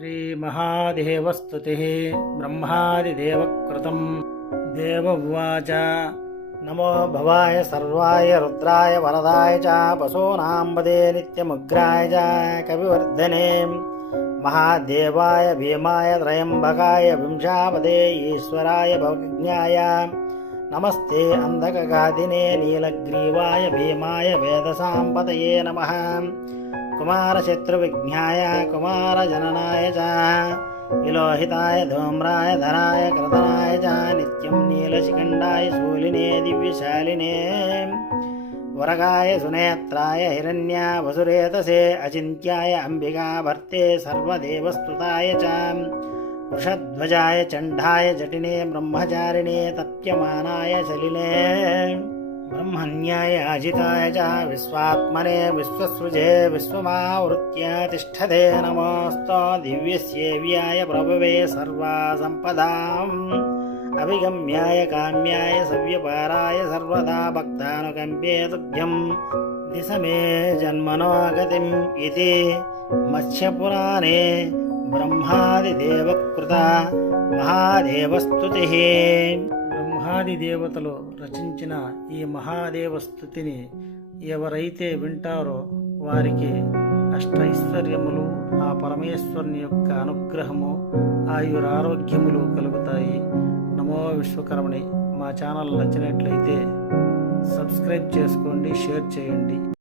श्रीमहादेवस्तुतिः ब्रह्मादिदेवकृतं देव उवाच नमो भवाय सर्वाय रुद्राय वरदाय च पशूनां वदे नित्यमुग्राय च कविवर्धने महादेवाय भीमाय त्रयम्बकाय विंशापदे ईश्वराय भवज्ञाय नमस्ते अन्धकघातिने नीलग्रीवाय भीमाय वेदसाम्पतये नमः कुमारशत्रुविघ्नाय कुमारजननाय च विलोहिताय धूम्राय धराय कृतनाय च नित्यं नीलशिखण्डाय शूलिने दिव्यशालिने वरगाय सुनेत्राय हिरण्यावसुरेतसे अचिन्त्याय अम्बिकाभर्ते सर्वदेवस्तुताय च वृषध्वजाय चण्डाय जटिने ब्रह्मचारिणे तप्यमानाय सलिले ब्रह्मण्याय अजिताय च विश्वात्मने विश्वसृजे विश्वमावृत्य तिष्ठते नमोऽस्तु दिव्यसेव्याय प्रभवे सर्वासम्पदाम् अभिगम्याय काम्याय सव्यपाराय सर्वदा भक्तानुकम्पे तुभ्यं दिश मे जन्मनोगतिम् इति मत्स्यपुराणे బ్రహ్మాదిదేవకృత మహాదేవస్తుతి. బ్రహ్మాది దేవతలు రచించిన ఈ మహాదేవ స్తుతిని ఎవరైతే వింటారో వారికి అష్టైశ్వర్యములు, ఆ పరమేశ్వరుని యొక్క అనుగ్రహము, ఆయురారోగ్యములు కలుగుతాయి. నమో విశ్వకర్మణి. మా ఛానల్ నచ్చినట్లయితే సబ్స్క్రైబ్ చేసుకోండి, షేర్ చేయండి.